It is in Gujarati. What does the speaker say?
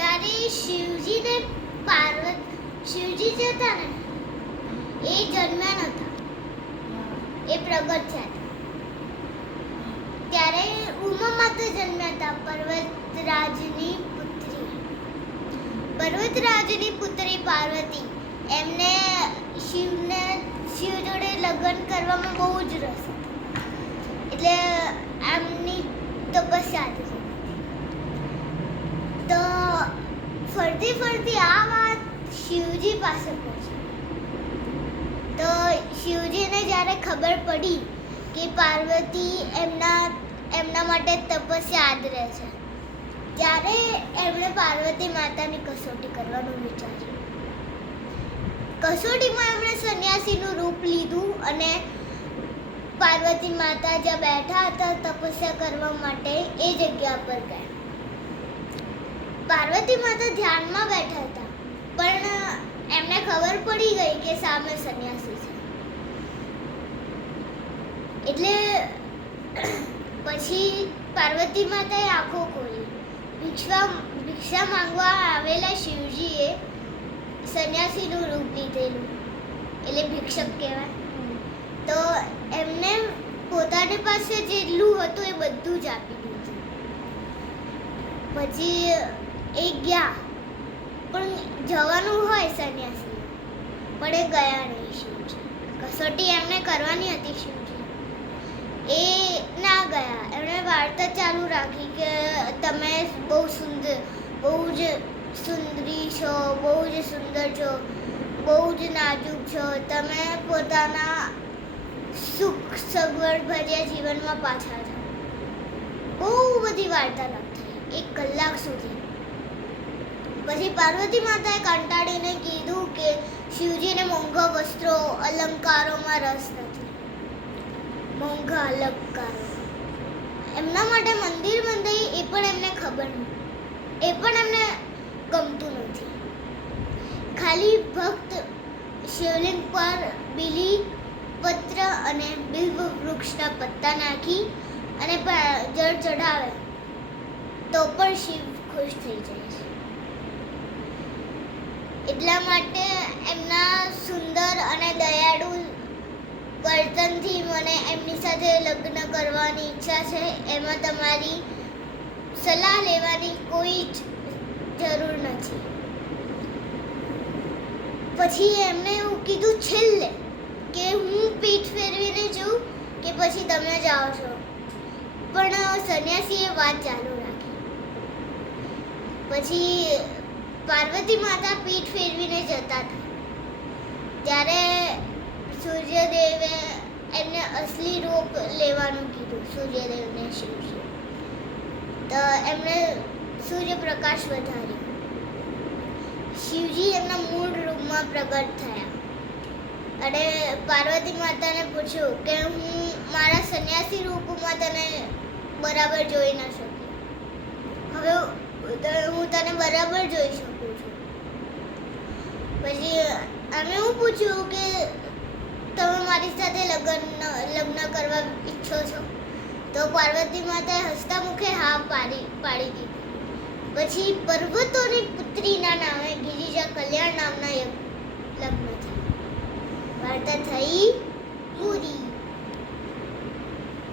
જ્યારે શિવજી જે હતા ને એ જન્મ્યા નતા, એ પ્રગટ થયા હતા. ત્યારે ઉમા માતા જન્મ્યા હતા, પર્વતરાજની પુત્રી પાર્વતી. એમને શિવ જોડે લગ્ન કરવામાં બહુ જ રસ હતો, એટલે એમની તપસ્યા હતી. તો ફરતી આ વાત શિવજી પાસે પહોંચી. તો શિવજીને જ્યારે ખબર પડી કે પાર્વતી એમના માટે તપસ્યા આદરે છે, ત્યારે એમણે પાર્વતી માતાની કસોટી કરવાનું વિચાર્યું. કસોટીમાં એમણે સંન્યાસીનું રૂપ લીધું અને પાર્વતી માતા જ્યાં બેઠા હતા તપસ્યા કરવા માટે એ જગ્યા પર ગયા. પાર્વતી માતા ધ્યાનમાં બેઠા હતા, પણ એમને ખબર પડી ગઈ કે સામે સંન્યાસી છે. એટલે પછી પાર્વતી માતાએ આંખો ખોલી. ભિક્ષા માંગવા આવેલા શિવજીએ સંન્યાસીનું રૂપ લીધેલું, એટલે ભિક્ષક કહેવાય. તો એમને પોતાની પાસે જેટલું હતું એ બધું જ આપી દીધું. પછી એ ગયા, પણ જવાનું હોય સંન્યાસી, પણ એ ગયા નહીં. શિવજી કસોટી એમને કરવાની હતી, શિવજી એ ના ગયા. એમણે વાર્તા ચાલુ રાખી કે તમે બહુ જ સુંદરી છો, બહુ જ સુંદર છો, બહુ જ નાજુક છો, તમે પોતાના સુખ સગવડ ભર્યા જીવનમાં પાછા જાઓ. બહુ બધી વાર્તાલાપ થઈ 1 કલાક સુધી. પછી પાર્વતી માતાએ કંટાળીને કીધું કે શિવજીને મોંઘા વસ્ત્રો અલંકારોમાં રસ નથી. મોંઘા અલંકારો એમના માટે મંદિર બંધાઈ એ પણ એમને ખબર નથી, એ પણ એમને ગમતું નથી. ખાલી ભક્ત શિવલિંગ પર બીલી પત્ર અને બિલ્વ વૃક્ષના પત્તા નાખી અને જળ ચઢાવે તો પણ શિવ ખુશ થઈ જાય છે. એટલા માટે એમના સુંદર અને દયાળુ વર્તનથી મને એમની સાથે લગ્ન કરવાની ઈચ્છા છે. એમાં તમારી સલાહ લેવાની કોઈ જ જરૂર નથી. પછી એમને એવું કીધું છેલ્લે કે હું પીઠ ફેરવીને જઉં કે પછી તમે જાઓ છો, પણ સંન્યાસીએ વાત ચાલુ રાખી. પછી પાર્વતી માતા પીઠ ફેરવીને જતા હતા, ત્યારે સૂર્યદેવે એમને અસલી રૂપ લેવાનું કીધું. સૂર્યદેવને શિવજી તો એમણે સૂર્યપ્રકાશ વધાર્યો. શિવજી એમના મૂળ રૂપમાં પ્રગટ થયા અને પાર્વતી માતાને પૂછ્યું કે હું મારા સંન્યાસી રૂપમાં તને બરાબર જોઈ ન શકી, હવે હું તને બરાબર જોઈ શકું છું. પછી અમે એવું પૂછ્યું કે તમે મારી સાથે લગ્ન કરવા ઈચ્છો છો? તો પાર્વતી માતાએ હસતા મુખે હા પાડી દીધી. પછી પર્વતોની પુત્રીના નામે ગિરિજા કલ્યાણ નામના લગ્ન થયા. વાર્તા થઈ પૂરી.